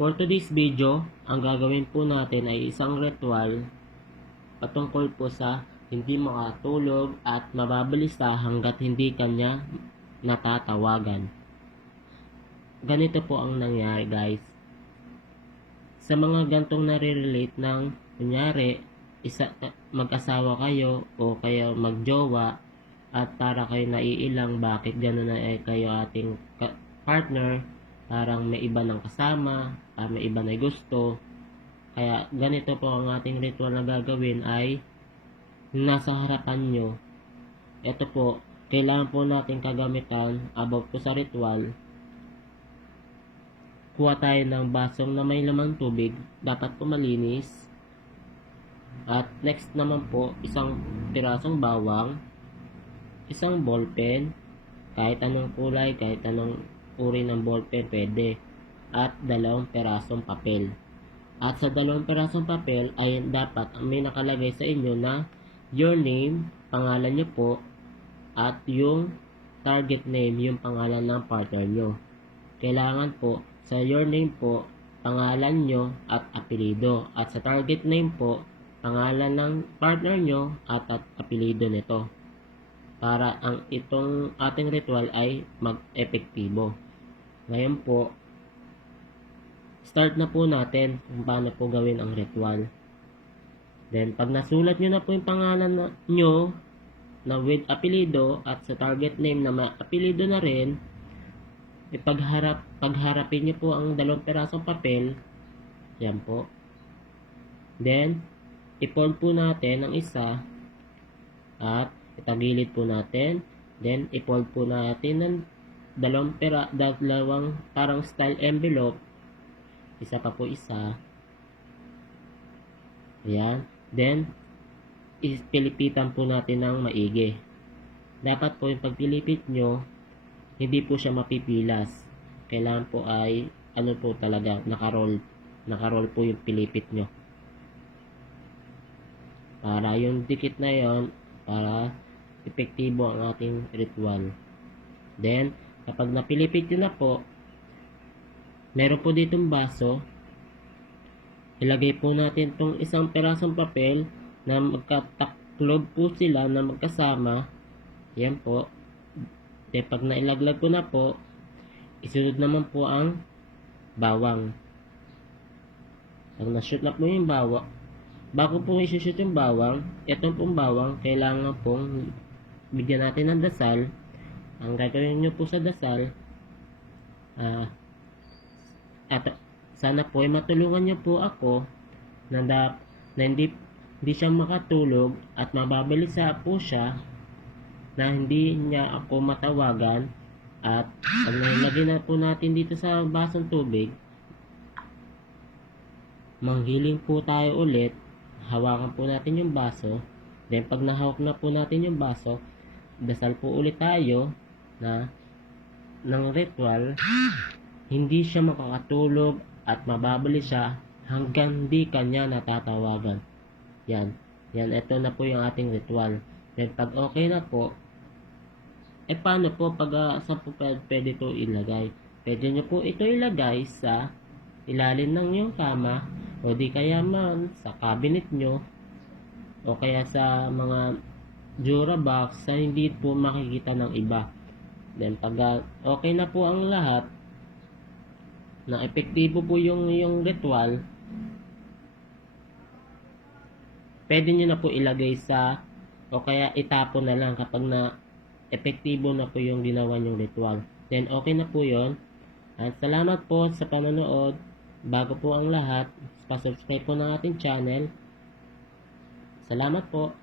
For today's video, ang gagawin po natin ay isang ritual patungkol po sa hindi makatulog at mababalisa hanggat hindi kanya natatawagan. Ganito po ang nangyari, guys. Sa mga gantong nare-relate ng kunyari, mag-asawa kayo o kayo magjowa at para kayo naiilang bakit gano'n na kayo ating partner, parang may iba ng kasama, may iba na gusto. Kaya ganito po ang ating ritual na gagawin ay nasa harapan nyo. Ito po, kailangan po natin kagamitan about po sa ritual. Kuha tayo ng basong na may lamang tubig, dapat po malinis. At next naman po, isang pirasong bawang, isang ballpen, kahit anong kulay, kahit anong uri ng ballpen pwede, at 2 pirasong papel. At sa 2 pirasong papel ay dapat may nakalagay sa inyo na your name, pangalan nyo po, at yung target name, yung pangalan ng partner nyo. Kailangan po sa your name po, pangalan nyo at apelido. At sa target name po, pangalan ng partner nyo at apelido nito. Para ang itong ating ritual ay mag-epektibo. Ngayon po, start na po natin kung paano po gawin ang ritual. Then, pag nasulat nyo na po yung pangalan nyo na with apelido at sa target name na may apelido na rin, pagharapin nyo po ang 2 pirasong papel. Yan po. Then, i-fold po natin ang isa at itagilid po natin. Then, i-fold po natin ng 2 parang style envelope. Isa pa po isa. Ayan. Then, pilipitan po natin ng maigi. Dapat po yung pagpilipit nyo, hindi po siya mapipilas. Kailangan po ay, ano po talaga, nakaroll po yung pilipit nyo. Para yung dikit na yon, para epektibo ang ating ritual. Then, kapag napilipit nyo na po, meron po ditong baso. Ilagay po natin itong isang pirasong papel na magkataklob po sila na magkasama. Yan po. Then, pag nailaglag ko na po, isunod naman po ang bawang. Pag na-shoot na po yung bawang, bago po isushoot yung bawang, itong pong bawang, kailangan pong bigyan natin ng dasal. Ang gagawin nyo po sa dasal, at sana po ay matulungan nyo po ako na hindi siya makatulog at mababalisa po siya na hindi niya ako matawagan. At pag nilagay na po natin dito sa basong tubig, manghiling po tayo ulit. Hawakan po natin yung baso. Then pag nahawak na po natin yung baso, dasal po ulit tayo na ng ritual. Hindi siya makakatulog at mababali siya hanggang di kanya natatawagan. Yan, ito na po yung ating ritual. Then pag okay na po, paano po pag saan po pwede ito ilagay? Pwede nyo po ito ilagay sa ilalim ng yung kama, o di kaya man sa cabinet nyo, o kaya sa mga jura box sa hindi po makikita ng iba. Then pag okay na po ang lahat, na epektibo po yung ritual, pwede nyo na po ilagay sa, o kaya itapon na lang kapag na epektibo na po yung ginawa nyong ritual. Then okay na po yon. At salamat po sa panonood. Bago po ang lahat, pa-subscribe po ng ating channel. Salamat po.